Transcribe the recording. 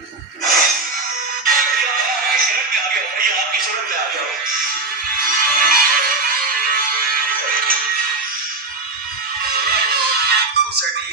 सड़क पे आ गया हो, ये आपकी सड़क पे आ गया हो। सोसायटी